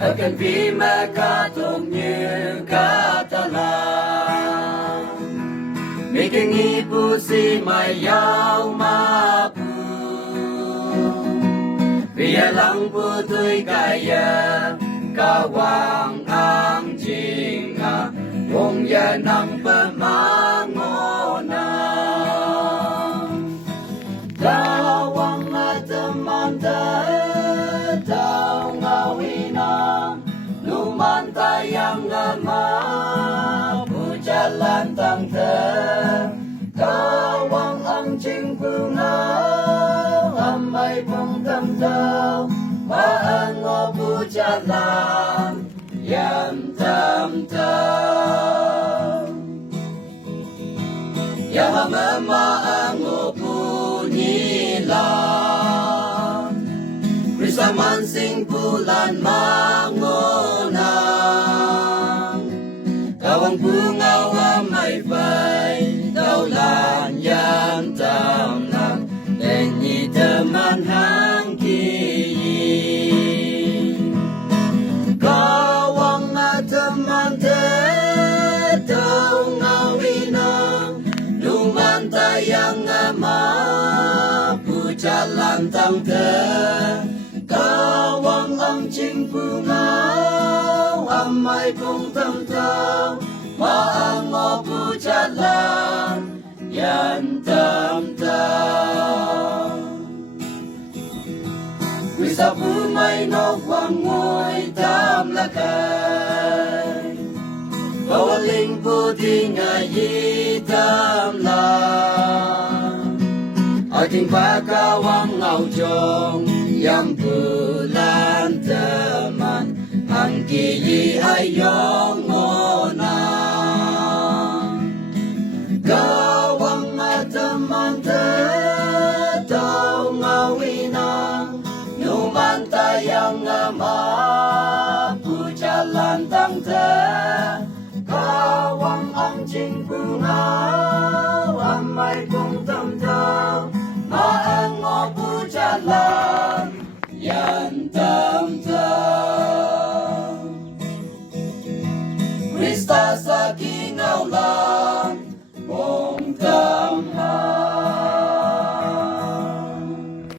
akan vì mà ca tôm như ca ta la mi kinh nghi pu si mai yao ma pu vì lăng pu tươi kaya ka wang ang ching a wong ya nang pa ma ngo na ka wang na teman ta tao ngawina luman tayang nama pu jalan tang te kawang ang ching pu na amai pong tam tao maan ngo pu jalan yam tam tao ya mama ang ngo pu nila Krista mansing bulan mangonang Kawang bunga wa may fay Daulan yan tamnang Tenyi teman hang kiyi Kawang nga teman te Tau ngawinang Lumantayang nga mapu jalan tang te Kawang ang ching pungaw Amay kong tamtaw Maango pu jalan Yan tamtaw Wisa pu may nogwang ngoy tamlakay Kawaling puti ngayi tamlang Ating pagkawang ngawjong yang bulan teman ang kiyi ayong ngonang Gawang nga teman te tau ngawinang Numantayang nga mapu jalan tang te Kawang ang ching pungaw amay ko